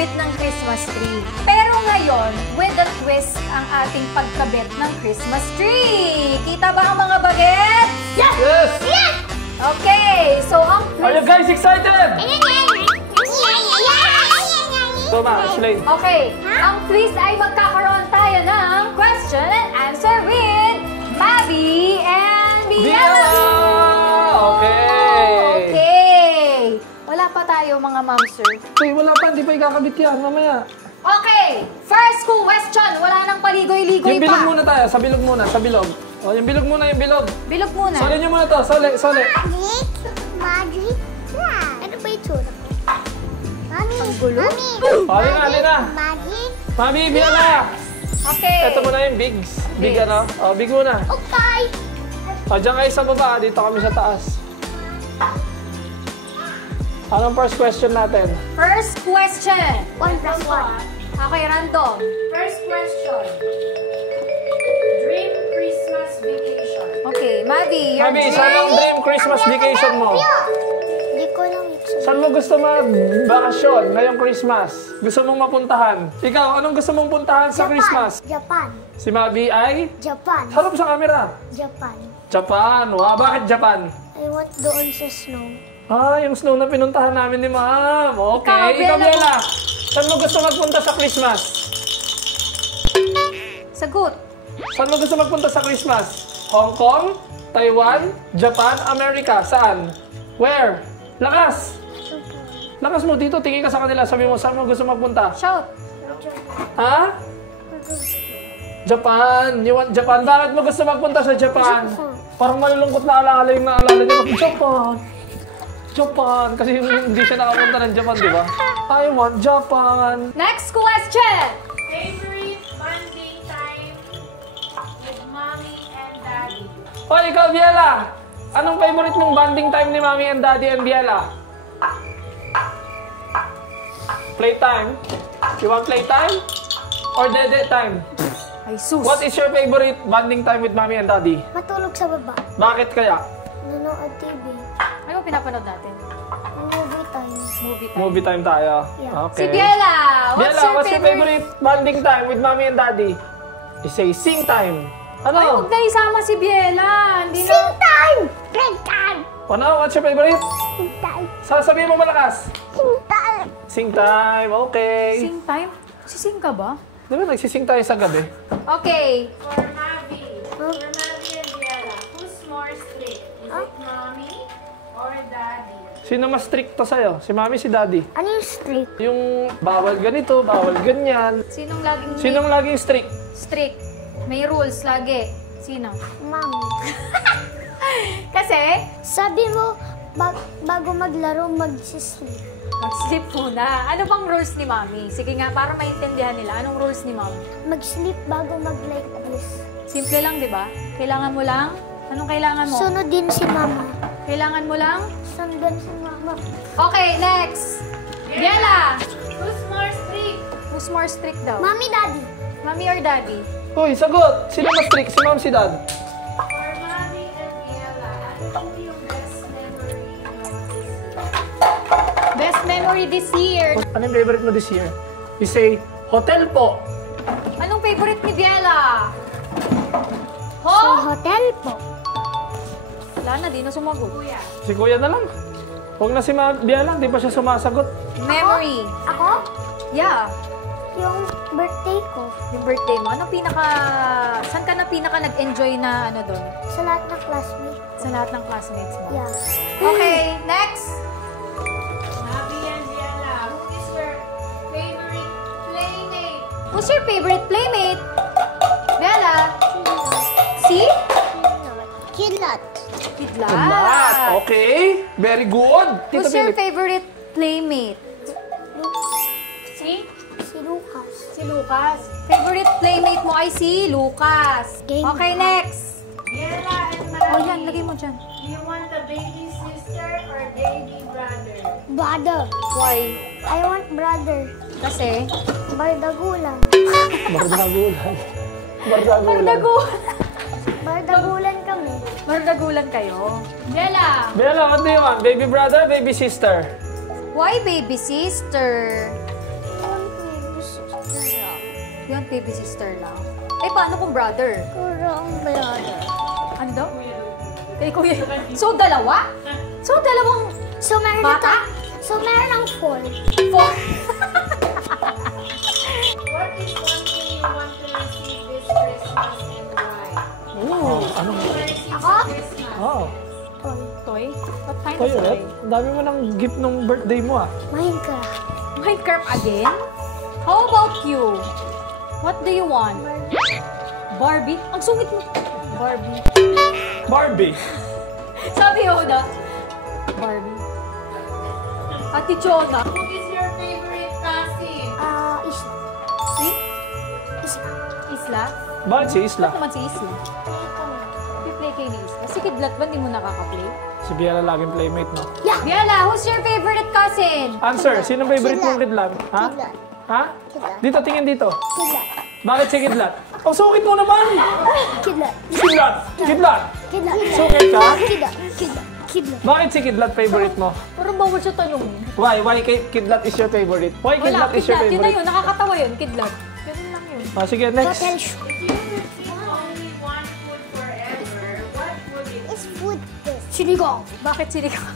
pagkabit ng Christmas tree. Pero ngayon, with a twist ang ating pagkabit ng Christmas tree. Kita ba ang mga bagets? Yes! Yes! Yes! Okay, so ang Are you twist... guys excited? Toma, Ashley. Okay, ang twist ay magkakaroon tayo ng question and answer with Mavi and Biela. Okay. Okay. Wala pa tayo mga mamsir. Uy, wala pa. Hindi pa ikakabit yan. Mamaya. Okay, first question. Wala nang paligoy-ligoy Yung bilog pa. muna tayo. Sa bilog muna. Sa bilog. O, yung bilog muna. Yung bilog. Bilog muna. Soli nyo muna to. Soli. Soli. Magic? Yeah. Ano ba itsura ko? Mami. Ang gulo. Pali na, ali na. Magic? Mami, Biela. Okay. Ito muna yung bigs. Big Bigs. ano? O, big muna. Okay. O, dyan kayo sa baba. Dito kami sa taas. Anong first question natin? First question. 1 plus 1. Okay, random. First question. Dream Christmas vacation. Okay, Mavi, your Mami, dream... saan ang dream Christmas vacation mo? Hindi ko lang ito. Saan mo gusto mag-bakasyon ngayong Christmas? Gusto mong mapuntahan? Ikaw, anong gusto mong puntahan sa Christmas? Japan. Si Mavi ay? Japan. Harap sa camera. Japan. Japan. Wow, bakit Japan? I want doon sa snow. Ah, yung snow na pinuntahan namin ni Ma'am. Okay. Ikaw, Ikaw, Bella. Bella. Saan mo gusto magpunta sa Christmas? Sagot. Saan mo gusto magpunta sa Christmas? Hong Kong? Taiwan? Japan? Amerika? Saan? Where? Lakas! Lakas mo dito. Tingin ka sa kanila. Sabi mo, saan mo gusto magpunta? Shout. Ha? Japan. You want Japan? Bakit mo gusto magpunta sa Japan? Parang malulungkot na alaala yung naalala niya. Japan. Japan. Kasi hindi siya nakapunta ng Japan, di ba? I want Japan. Next question. Favorite bonding time with mommy and daddy? O, ikaw, Biela. Anong favorite mong bonding time ni Mommy and Daddy and Biela? Playtime? You want playtime? Or dede time? Ay, sus. What is your favorite bonding time with Mommy and Daddy? Matulog sa baba. Bakit kaya? Nanood TV. Ano pinapanood natin? Movie time. Movie time. Movie time tayo. Yeah. Okay. Si Biela, Biela, what's your favorite bonding time with Mommy and Daddy? You say sing time. Ay, Ano? huwag na isama si Biela. Hindi na... Sing time! Play time! Ano? What's your favorite? Sing time! Sasabihin mo malakas. Sing time! Sing time. Okay. Sing time? Sising ka ba? Di ba nagsising tayo sa gabi? Okay. For Mavi. For Mavi and Biela, who's more strict? Is it mommy or daddy? Sino mas stricto sa'yo? Si Mommy, si Daddy? Ano yung streak? Yung bawal ganito, bawal ganyan. Sinong laging Sinong laging strict? strict? May rules lagi. Sino? Mami. Kasi, Sabi mo, bago maglaro, mag-sleep. mag-sleep muna. Ano bang rules ni Mami? Sige nga, para maintindihan nila. Anong rules ni Mami? Mag-sleep bago mag-like this. Simple lang, di ba? Kailangan mo lang? Anong kailangan mo? Sunod din si mama. Kailangan mo lang? Sundan si mama. Okay, next. Biela! Who's more strict? Who's more strict daw? Mami, daddy. Mommy or Daddy? Uy, sagot! Sino mas strict? Si Mom, si Dad? For Mavi and Biela, ano yung best memory mo? Best memory this year. Ano yung favorite mo this year? You say, hotel po. Anong favorite ni Biela? Sa Ho? hotel po. Wala na, di na sumagot. Si Kuya na lang. Huwag na si Biela, di pa siya sumasagot. Memory. Ako? Yeah. Yung birthday ko. Yung birthday mo. Anong saan ka na pinaka nag-enjoy na ano doon? Sa lahat ng classmates. Sa lahat ng classmates mo. Yeah. Okay, next. Mavi and Biela, who is your favorite playmate? Who's your favorite playmate? Bella? Si? Kidlat. Kidlat. Lahat. Okay. Very good. Tito Who's your Philip. favorite playmate? Si? Si Lucas. Si Lucas. Favorite playmate mo ay si Lucas. Game Okay, on. next. Biela and Mavi, Oh, yan. Lagay mo dyan. do you want a baby sister or baby brother? Brother. Why? I want brother. Kasi? Bardagulan. Bardagulan. Bardagulan. Bardagulan. Bardagulan kami. Bardagulan kayo. Bella, Bella, what do you want? Baby brother, baby sister? why baby sister? Yun, baby sister lang. Eh, paano kung brother? Kurang brother. Ano daw? Eh, kuya. So, dalawa? So, dalawang So, meron bata? ng 4. Four. What is one thing you want to receive this Christmas and why? Oh, anong... Receive Ako? sa Christmas. Oh, Toy. Toy? What kind toy of ulit? toy? Ang dami mo ng gift nung birthday mo ah. Minecraft. Minecraft again? How about you? What do you want? Barbie? Ang sungit mo. Barbie. Barbie! Sabi Yoda. Barbie. Ate Chona. Who is your favorite cousin? Isla. Si? Isla. Isla? Bakit si Isla? Bakit naman si Isla? Play kayo ni Isla. Si Kidlat ba hindi mo nakaka-play? Si Biela laging playmate mo. Biala, who's your favorite cousin? Answer, sino favorite mong kidlat? Ha? Kidlat. Ha? Kidlat. Dito, tingin dito. Kidlat. Bakit si Kidlat? Ang sukit mo naman! Kidlat. Kidlat! Kidlat! Kidlat. Sukit ka? Kidlat. Kidlat. Kidlat. Bakit si Kidlat favorite mo? Parang bawal siya tanongin. Why? Why Kidlat is your favorite? Why Wala, Kidlat is your Kidlat. Yun na favorite? yun. Nakakatawa yun, Kidlat. Ganun lang yun. Ah, sige, next. Hotel show. If you could eat only one food forever, what would it be? It's food. Sinigang. Bakit sinigang?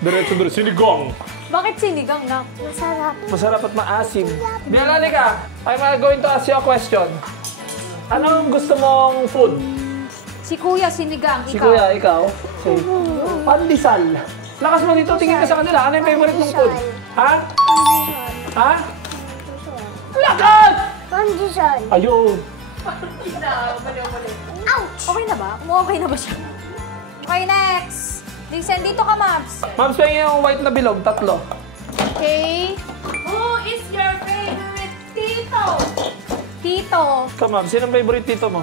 Diretso, sinigang. Bakit sinigang na? Masarap. Masarap at maasim. Biela, halika. I'm going to ask you a question. Anong gusto mong food? Si Kuya sinigang, Si ikaw. Kuya, ikaw? Say, pandesal. Lakas mo dito, tingin ka sa kanila. Ano yung favorite mong food? Ha? Ha? Lakas! Pandesal. Ayun. Ouch! Okay na ba? Okay na ba siya? Okay, next. Listen, dito ka, Mabs. Ma'am, sa yung white na bilog, 3. Okay. Who is your favorite tito? Tito. Ikaw, ma'am, sino ang favorite tito mo?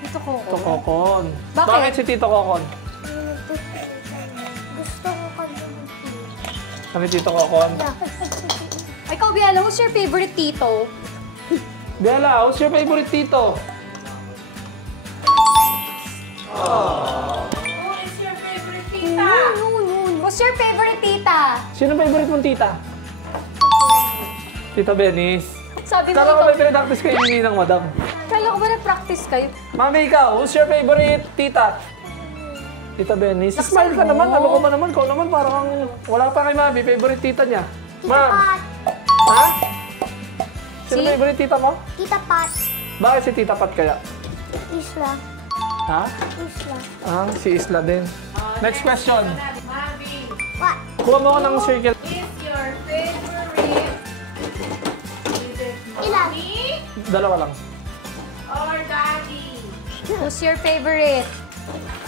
Tito ko. Tito Kokon. Bakit? si Tito Kokon? Gusto ko kagabi. Ano yung Tito Kokon? Ikaw, Biala, who's your favorite tito? Biela, who's your favorite tito? Who is your favorite tita? Who's your favorite tita? Sino ang favorite mong tita? Tita Benis. Sabi mo Kala ko ikaw. may pinag-practice kayo ni Ninang Madam. Kala ko ba nag-practice kayo? Mami, ikaw, who's your favorite tita? Tita Benis. Smile ka naman, ano ko ba naman? Ikaw naman parang wala pa kay Mami, favorite tita niya. Tita Ma'am, Pat. ha? Sino Si? favorite tita mo? Tita Pat. Bakit si Tita Pat kaya? Isla. Ha? Isla. Ah, si Isla din. Next question. Mavi, What? Kuha mo ako ng circle. is your favorite? Is it Ilan? mommy Dalawa lang. or daddy? Who's your favorite?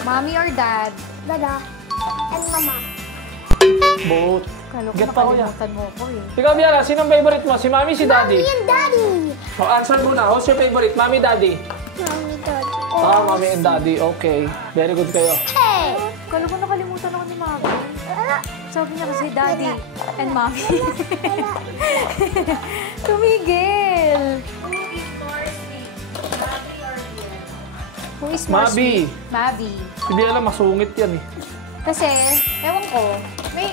Mommy or dad? Dada. And mama. Both. Kala ko Get pa ko yan. nakalimutan mo ko eh. Ikaw, Biala, sino ang favorite mo? Si Mami, si Daddy? Mommy and Daddy. O, answer muna. Who's your favorite? Mami, Daddy? Mommy, Daddy. Ah, Mami and Daddy. Okay. Very good kayo. Hey! Kala ko nakalimutan ako ni Mami. Sabi niya kasi daddy and mommy. Tumigil. Who is more sweet? Mavi or Biel? Who is more Mabi. sweet? Mabi. Si Biala, masungit yan eh. Kasi, ewan ko, may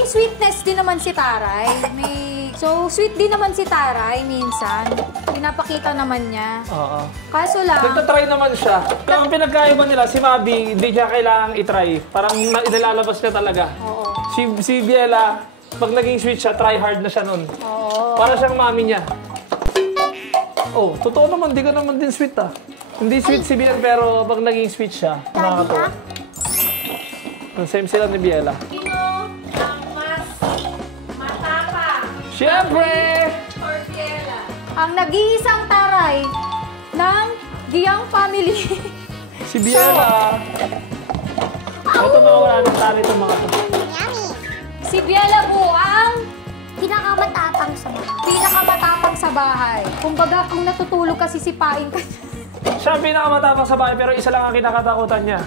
sweetness din naman si Taray. So, sweet din naman si Taray minsan. Pinapakita naman niya. Oo. Kaso lang, Nagtatry naman siya. Kaya ang pinagkaiba nila, si Mabi, hindi niya kailangang itry. Parang nilalabas niya talaga. oo. Si Biela, pag naging sweet siya, try hard na siya nun. Oo. Para siyang mami niya. Oh, totoo naman, di ka naman din sweet ah. Hindi sweet si Biela, pero pag naging sweet siya, nakakatawa. Same sila ni Biela. Sino ang mas matapang? Siyempre! Or Biela? Ang nag-iisang Taray ng Giyang Family. Si Biela. Ito mga wala ng tali itong mga to. Yummy. Si Biela po ang Pinakamatapang sa bahay. pinakamatapang sa bahay. Kumbaga, kung natutulog kasi si Paing ka. Siya ang pinakamatapang sa bahay, pero isa lang ang kinakatakutan niya.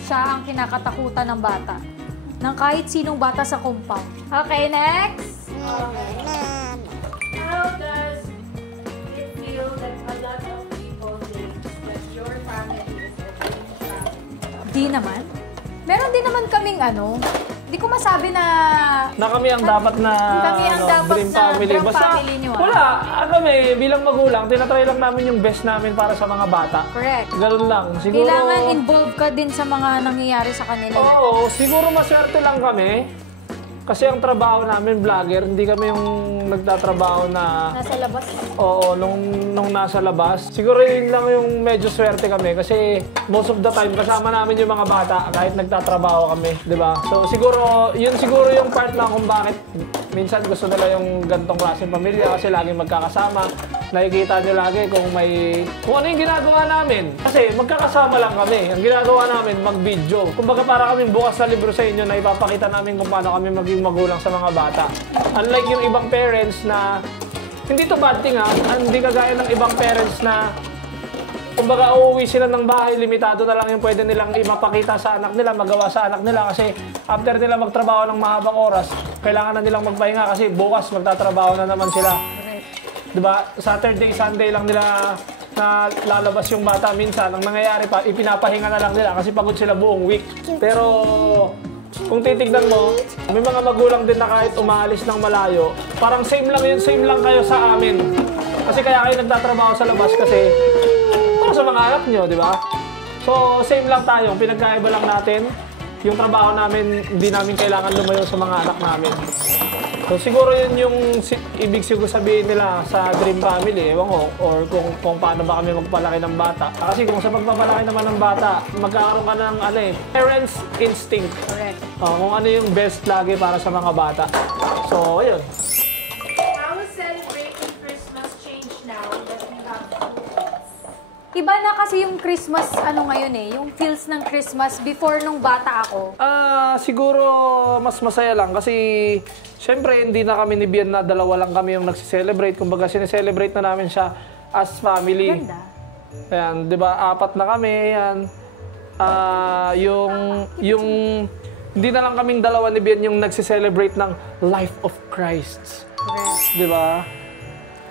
Siya ang kinakatakutan ng bata. Ng kahit sinong bata sa compound. Okay, next. How does it feel that a lot of people think that your family is a big family? Di naman. Meron din naman kaming Di ko masabi na kami ang dapat na Kami ang dapat dream na family. dream Basta, family nyo, ah. wala. Kami, bilang magulang, tinatry lang namin yung best namin para sa mga bata. correct. Ganun lang. Siguro, Kailangan involved ka din sa mga nangyayari sa kanila. Oo, siguro maswerte lang kami. Kasi ang trabaho namin, vlogger, hindi kami yung nagtatrabaho na... Nasa labas. Oo, nung nasa labas. Siguro yun lang yung medyo swerte kami kasi most of the time kasama namin yung mga bata kahit nagtatrabaho kami, di ba? So siguro yung part lang kung bakit minsan gusto nila yung gantong klaseng pamilya kasi laging magkakasama. Nakikita nyo lagi kung ano yung ginagawa namin. Kasi magkakasama lang kami. Ang ginagawa namin, mag-video. Kumbaga para kami bukas na libro sa inyo na ipapakita namin kung paano kami maging magulang sa mga bata. Unlike yung ibang parents na, hindi to bad thing ha, hindi kagaya ng ibang parents na kumbaga uuwi sila ng bahay, limitado na lang yung pwede nilang ipapakita sa anak nila, magawa sa anak nila kasi after nila magtrabaho ng mahabang oras, kailangan na nilang magpahinga kasi bukas magtatrabaho na naman sila. Diba? Saturday, Sunday lang nila na lalabas yung bata minsan. Ang nangyayari pa, ipinapahinga na lang nila kasi pagod sila buong week. Pero kung titignan mo, may mga magulang din na kahit umaalis ng malayo, parang same lang kayo sa amin. Kasi kaya kayo nagtatrabaho sa labas kasi para sa mga anak nyo, di ba? So, same lang tayo. Pinagkaiba lang natin. Yung trabaho namin, hindi namin kailangan lumayo sa mga anak namin. So, siguro yun yung ibig siguro sabihin nila sa dream family, ewan ko, or kung paano ba kami magpalaki ng bata. Kasi kung sa pagpapalaki naman ng bata, magkakaroon ka ng parents instinct. Correct. Kung ano yung best lagi para sa mga bata. So, ayun. How is celebrating Christmas change now that we have 2 kids? Iba na kasi yung Christmas, ngayon yung feels ng Christmas before nung bata ako. Siguro mas masaya lang kasi syempre hindi na kami ni Bian na dalawa lang kami yung nagsiselebrate. Kumbaga sineselebrate na namin siya as family. Ganda. Ayan, 'di ba? 4 na kami, ayan. Yung hindi na lang kaming dalawa ni Bian yung nagsiselebrate ng life of Christ. Correct. 'Di ba?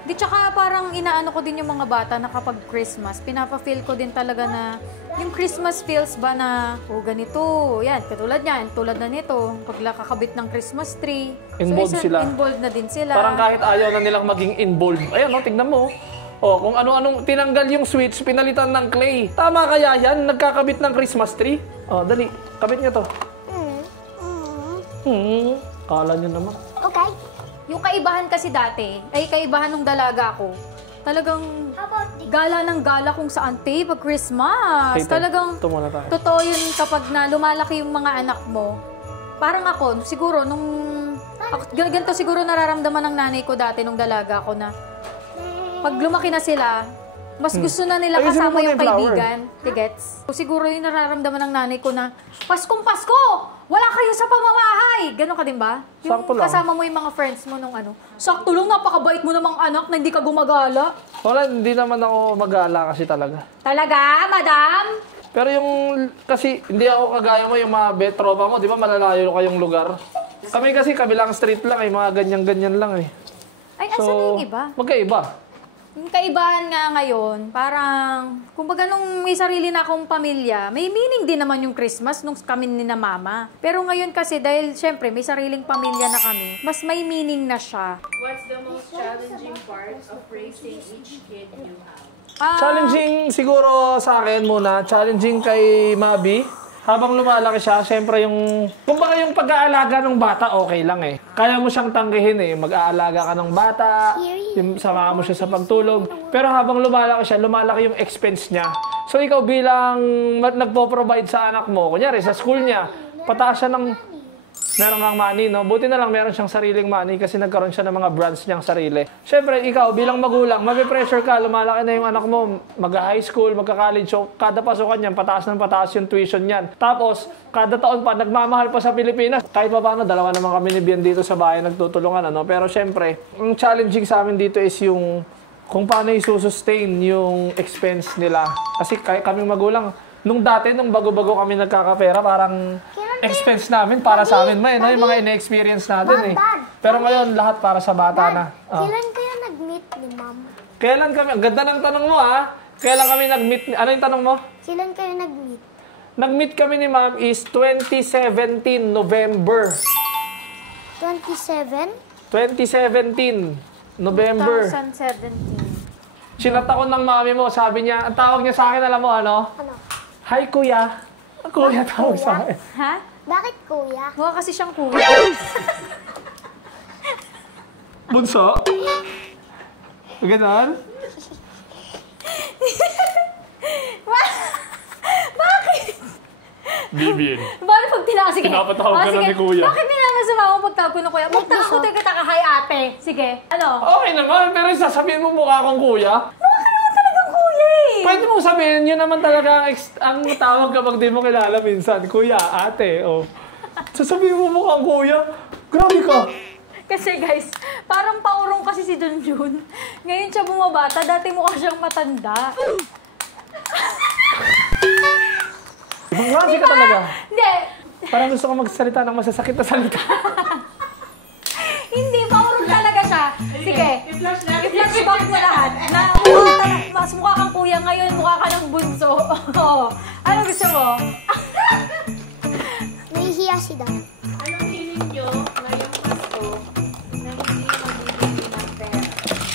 Di tsaka parang inaano ko din yung mga bata na kapag Christmas, pinapa-feel ko din talaga na yung Christmas feels ba na, ganito, yan, katulad yan, tulad na nito, pag kakabit ng Christmas tree. Involved sila. Involved na din sila. Parang kahit ayaw na nilang maging involved. Ayan, tignan mo. Kung ano-anong tinanggal yung switch, pinalitan ng clay. Tama kaya yan? Nagkakabit ng Christmas tree? Dali. Kabit niya to. Kala niyo naman. Okay. Yung kaibahan kasi dati, kaibahan nung dalaga ko, talagang How about the... gala ng gala kung saan pag Christmas. Hey, Talagang ito muna tayo. totoo yun kapag na lumalaki yung mga anak mo. Parang ako, siguro, ganito siguro nararamdaman ng nanay ko dati nung dalaga ko na pag lumaki na sila, mas gusto na nila Ayusin mo kasama muna yung yung flower. kaibigan. Tigets? So, siguro yung nararamdaman ng nanay ko na, Paskong Pasko! Wala kayo sa pamamahay! Ganon ka din ba? Yung Sakto lang. kasama mo yung mga friends mo nung sakto lang, napakabait mo namang anak na hindi ka gumagala. Wala, hindi naman ako mag-aala kasi talaga. Talaga, madam? Pero kasi hindi ako kagaya mo yung mga tropa mo, di ba malalayo kayong lugar? Kami kasi kabilang street lang mga ganyan-ganyan lang Ay, asan na yung iba? Magkaiba. Yung kaibahan nga ngayon, parang, kumbaga nung may sarili na akong pamilya, may meaning din naman yung Christmas nung kami ni na mama. Pero ngayon kasi, dahil syempre may sariling pamilya na kami, mas may meaning na siya. What's the most challenging part of raising each kid you have? Challenging siguro sa akin muna, challenging kay Mabi. Habang lumalaki siya, siyempre kumbaga yung pag-aalaga ng bata, okay lang Kaya mo siyang tanggihin mag-aalaga ka ng bata, sama mo siya sa pagtulog. Pero habang lumalaki siya, lumalaki yung expense niya. So ikaw bilang nagpo-provide sa anak mo, kunyari sa school niya, pataas siya ng meron kang money, no? Buti na lang meron siyang sariling money kasi nagkaroon siya ng mga brands niyang sarili. Siyempre, ikaw bilang magulang, mape-pressure ka, lumalaki na yung anak mo, mag-high school, magka-college, so kada pasukan niyan, pataas ng pataas yung tuition niyan. Tapos, kada taon pa, nagmamahal pa sa Pilipinas. Kahit pa paano, dalawa naman kami ni Bian dito sa bahay, nagtutulungan, Pero siyempre, ang challenging sa amin dito is yung kung paano i-sustain yung expense nila. Kasi kaming magulang, nung bago-bago kami nagkakapera, parang expense namin para sa amin yung mga ine-experience natin Pero ngayon, lahat para sa bata na. Kailan kayo nag-meet ni Mom? Kailan kami, ang ganda ng tanong mo Kailan kami nag-meet, ano yung tanong mo? Kailan kayo nag-meet? Nag-meet kami ni ma'am is 2017, November. 27? 2017, November. 2017. Sinat ako ng mami mo, sabi niya, ang tawag niya sa akin, alam mo ano? Ano? Hi, kuya. Kuya tawag sa akin. Ha? Bakit kuya? Mukha kasi siyang kuya. Bunso? Ganon? Bakit? Bibian. Paano pag tinawag? Sige. Pinapatawag ka na sige. ni kuya. Bakit ninamasama mo pagtawag ko ng kuya? Magtawag ko tayo ka, hi ate. Sige. Ano? Okay naman, pero sasabihin mo mukha akong kuya. Mukha ka naman talagang kuya eh. Pwede mong sabihin, yun naman talaga ang tawag kapag di mo kilala minsan. Kuya, ate, o. Sasabihin mo mukhang kuya. Grabe ka. Kasi guys, parang paurong kasi si Junjun. Ngayon siya bumabata, dati mukha siyang matanda. Ibang klase ka talaga. Hindi. Parang gusto ko magsalita ng masasakit na salita. Hindi, paurong talaga siya. Sige. I-flash natin. I-flashback mo lahat. Na mas mukha kang kuya ngayon, mukha ka ng bunso. Ano gusto mo? Nahihiya si Dad. Anong feeling nyo ngayong Pasko na hindi mabibili ng pera?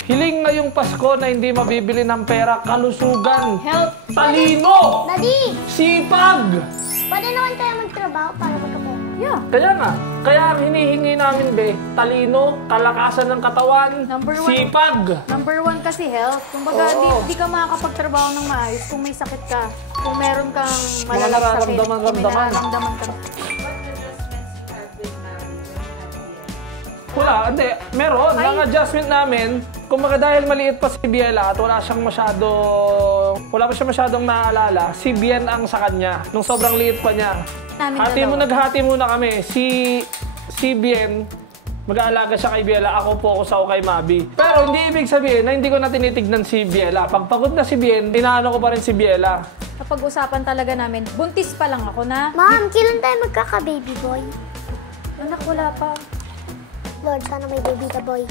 Hiling ngayong Pasko na hindi mabibili ng pera, kalusugan, Help. talino, Daddy! sipag. Pwede naman tayo magtrabaho para magkapera. Yeah. Kaya nga, kaya ang hinihingi namin, be, talino, kalakasan ng katawan, Number 1. sipag. Number 1 kasi health. Kumbaga, Oo. di ka makakapagtrabaho ng maayos kung may sakit ka. Kung meron kang Mga malalang sakit. Kung may nararamdaman. nararamdaman ka. What adjustments you had with Mary when you had here? Wala, hindi. Meron. Ay. Ang adjustment namin, kumbaga dahil maliit pa si Biela at wala pa siya masyadong naalala, si Bien ang sa kanya, nung sobrang liit pa niya. Naghati muna kami. Si Bien, mag-aalaga siya kay Biela, ako focus ako kay Mabi. Pero hindi ibig sabihin na hindi ko na tinitignan si Biela. Pag pagod na si Bien, inaano ko pa rin si Biela. Kapag-usapan talaga namin, buntis pa lang ako na, Ma'am, kailan tayo magkaka-baby boy? anak, wala pa. Lord, sana may baby ka boy.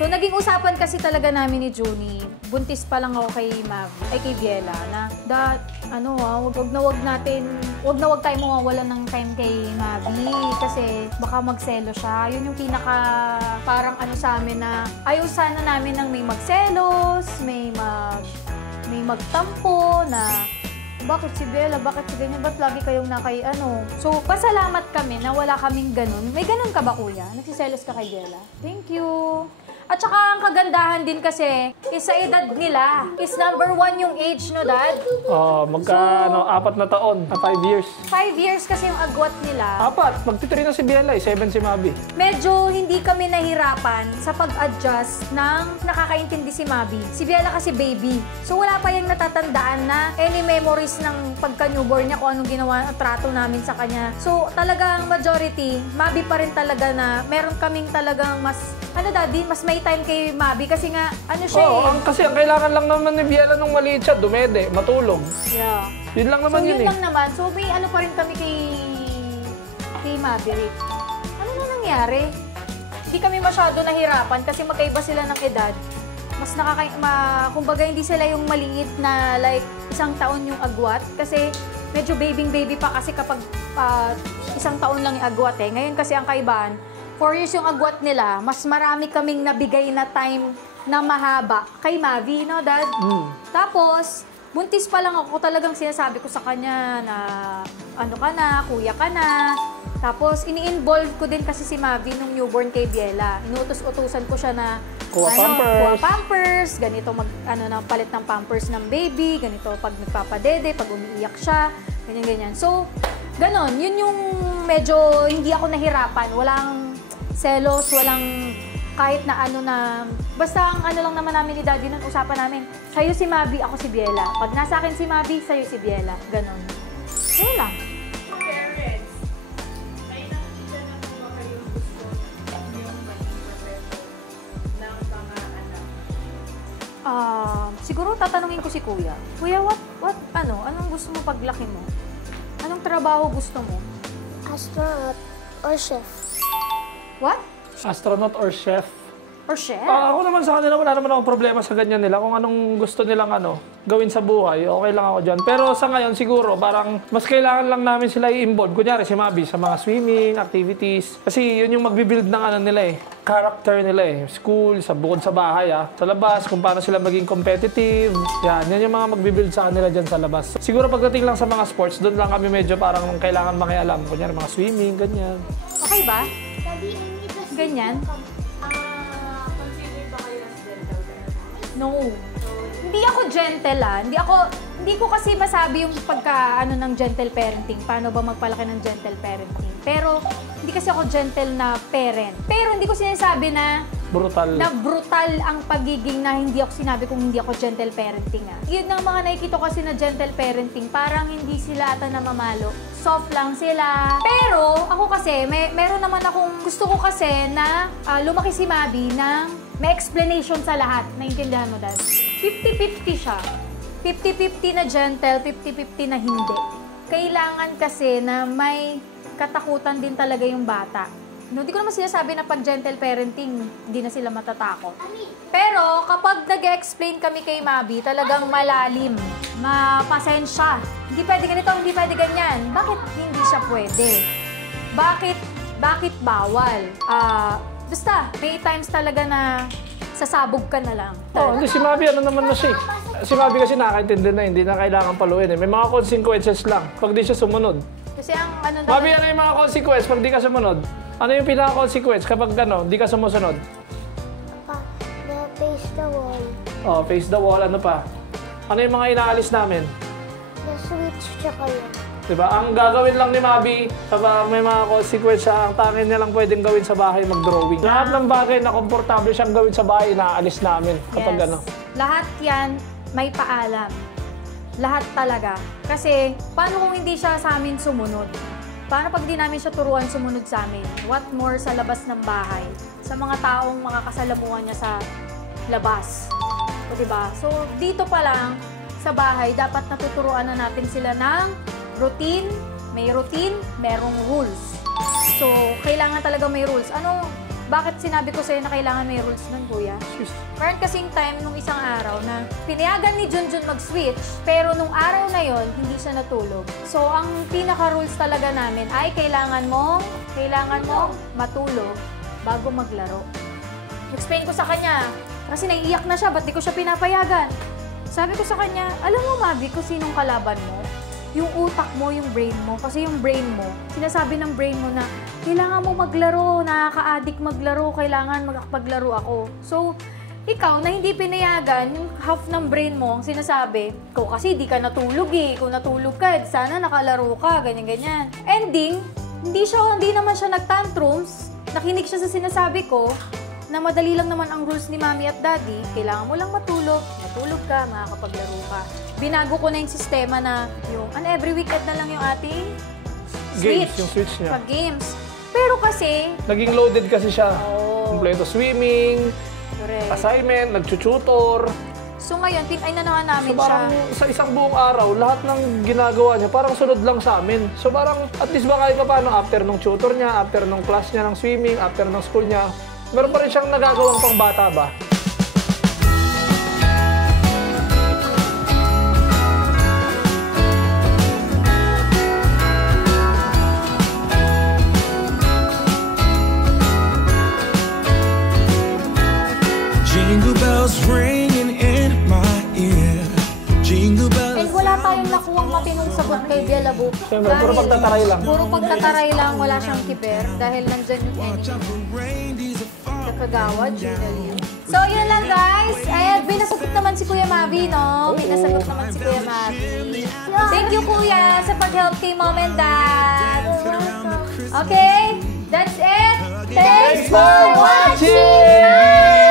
So, naging usapan kasi talaga namin ni Junie, buntis pa lang ako kay kay Biela, na, wag tayo mawawalan ng time kay Mavi, kasi baka magselo siya. Yun yung pinaka, parang sa amin na, ayaw sana namin ng may magselos, may magtampo, na, bakit si Bella, bakit si ganyan, ba't lagi kayong So, pasalamat kami na wala kaming ganun. May ganun ka ba, kuya? Nagsiselos ka kay Bella? Thank you. At saka ang kagandahan din kasi, is sa edad nila, is number 1 yung age, no, Dad? 4 na taon, 5 years. 5 years kasi yung agwat nila. 4, magti-3 na si Biela, 7 si Mabi. Medyo hindi kami nahirapan sa pag-adjust ng nakakaintindi si Mabi. Si Biela kasi baby. So wala pa yung natatandaan na any memories ng pagka-newborn niya kung anong ginawa at trato namin sa kanya. So talagang majority, Mabi pa rin talaga na meron kaming talagang mas, Daddy, mas may time kay Mabi kasi nga, siya Kasi ang kailangan lang naman ni Biela nung maliit siya, dumede, matulog. Yeah. Yun lang naman So yun yun eh. lang naman. So may pa rin kami kay Maverick. Ano na nangyari? Hindi kami masyado nahirapan kasi magkaiba sila ng edad. Mas kumbaga hindi sila yung maliit na like 1 taon yung agwat kasi medyo baby pa kasi kapag 1 taon lang yung agwat eh. Ngayon kasi ang kaibahan, 4 years yung agwat nila, mas marami kaming nabigay na time na mahaba kay Mavi, no, Dad? Tapos, buntis pa lang ako, talagang sinasabi ko sa kanya na kuya ka na. Tapos, ini-involve ko din kasi si Mavi nung newborn kay Biela. Inuutos-utusan ko siya na Kuha pampers, ganito palit ng pampers ng baby, ganito pag nagpapadede, pag umiiyak siya, ganyan. So, ganon, yun yung medyo hindi ako nahirapan. Walang selos, walang kahit na basta ang lang naman namin ni Daddy nun, usapan namin, sa'yo si Mabi, ako si Biela. Pag nasa akin si Mabi, sa'yo si Biela. Ganon. Yun lang. Parents, may nakikita na po ba kayong gusto yung maging proseso ng mga anak? Siguro tatanungin ko si Kuya. Kuya, anong gusto mo paglaki mo? Anong trabaho gusto mo? Astronaut or chef. What? Astronaut or chef? Or chef? Ako naman sa kanila, wala naman akong problema sa ganyan nila. Kung anong gusto nilang gawin sa buhay, okay lang ako dyan. Pero sa ngayon, siguro, parang mas kailangan lang namin sila i-involve. Kunyari, si Mabi, sa mga swimming, activities. Kasi yun yung magbibuild ng nila character nila School, bukod sa bahay sa labas, kung paano sila maging competitive. Yan yung mga magbibuild sa kanila dyan sa labas. Siguro pagdating lang sa mga sports, doon lang kami medyo parang kailangan makialam. Kunyari, mga swimming, ganyan. Okay ba? Daddy, I need to see Ganyan? Consider ba kayo as dental parents? No. Hindi ako gentle Hindi ko kasi masabi yung ng gentle parenting. Paano ba magpalaki ng gentle parenting? Pero hindi kasi ako gentle na parent. Pero hindi ko sinasabi na Brutal. ang pagiging na hindi ako sinabi kung hindi ako gentle parenting Yun ang mga nakikita ko kasi na gentle parenting. Parang hindi sila ata namamalo. Soft lang sila. Pero ako kasi, meron naman gusto ko kasi na lumaki si Mabi ng may explanation sa lahat. Naintindihan mo, Dad? 50-50 siya. 50-50 na gentle, 50-50 na hindi. Kailangan kasi na may katakutan din talaga yung bata. No, di ko naman sinasabi na pag gentle parenting, hindi na sila matatakot. Pero kapag nag-explain kami kay Mabi, talagang malalim, mapasensya. Hindi pwede ganito, hindi pwede ganyan. Bakit hindi siya pwede? Bakit bawal? Basta, may times talaga na sasabog ka na lang. Hindi, si Mabi, naman na siya. Si Mabi kasi nakakaintindi na, hindi na kailangan paluin May mga consequences lang pag di siya sumunod. Kasi ang Mabi, ano yung mga consequences pag di ka sumunod? Ano yung pinaka-consequence kapag di ka sumusunod? Face the wall. Face the wall, ano pa? Ano yung mga inaalis namin? The switch tsaka yun. Diba? Ang gagawin lang ni Mabi, kapag may mga consequence siya, ang tangin niya lang pwedeng gawin sa bahay, mag-drawing. Lahat ng bagay na komportable siyang gawin sa bahay, inaalis namin kapag Lahat yan may paalam. Lahat talaga. Kasi, paano kung hindi siya sa amin sumunod? Paano pag di namin siya turuan sumunod sa amin? What more sa labas ng bahay? Sa mga taong mga kasalamuhan niya sa labas. O, diba? So, dito pa lang, sa bahay, dapat natuturuan na natin sila ng routine. May routine, merong rules. So, kailangan talaga may rules. Bakit sinabi ko sa'yo na kailangan may rules nun, kuya? Meron kasing time nung isang araw na pinayagan ni Junjun mag-switch, pero nung araw na yon hindi siya natulog. So, ang pinaka-rules talaga namin ay kailangan mo matulog bago maglaro. Explain ko sa kanya, kasi naiiyak na siya, ba't di ko siya pinapayagan? Sabi ko sa kanya, alam mo, Mabi, kung sinong kalaban mo? Yung utak mo, yung brain mo. Kasi yung brain mo, sinasabi ng brain mo na, kailangan mo maglaro, nakaka-addict maglaro, kailangan magpaglaro ako. So, ikaw na hindi pinayagan, yung half ng brain mo, ang sinasabi, ikaw kasi di ka natulog kung natulog ka, sana nakalaro ka, ganyan-ganyan. Ending, hindi naman siya nag-tantrums, nakinig siya sa sinasabi ko, na madali lang naman ang rules ni Mami at Daddy, kailangan mo lang matulog ka, makakapaglaro ka. Binago ko na yung sistema na every weekend na lang yung ating Games, yung switch niya. Pag games. Pero kasi, naging loaded kasi siya. Kompleto swimming, correct. assignment, nag-tutor. So ngayon, tinay na naman namin So parang sa isang buong araw, lahat ng ginagawa niya, parang sunod lang sa amin. So parang at least ba kahit pa paano, after nung tutor niya, after nung class niya ng swimming, after ng school niya, meron pa rin siyang nagagawang pang bata ba? Jingle bells ringing in my ear. Jingle bells. And wala tayong nakuhang matinong sagot kay Bella Book. Siyempre, puro pagtataray lang. Puro pagtataray lang, wala siyang kiber. Dahil nandyan yung enemy. Nakagawad, Julie. So, yun lang guys. Ay, binasagot naman si Kuya Mavi, no? Binasagot naman si Kuya Mavi. Thank you, Kuya, sa pag-help kay Mom and Dad. Okay? That's it. Thanks for watching!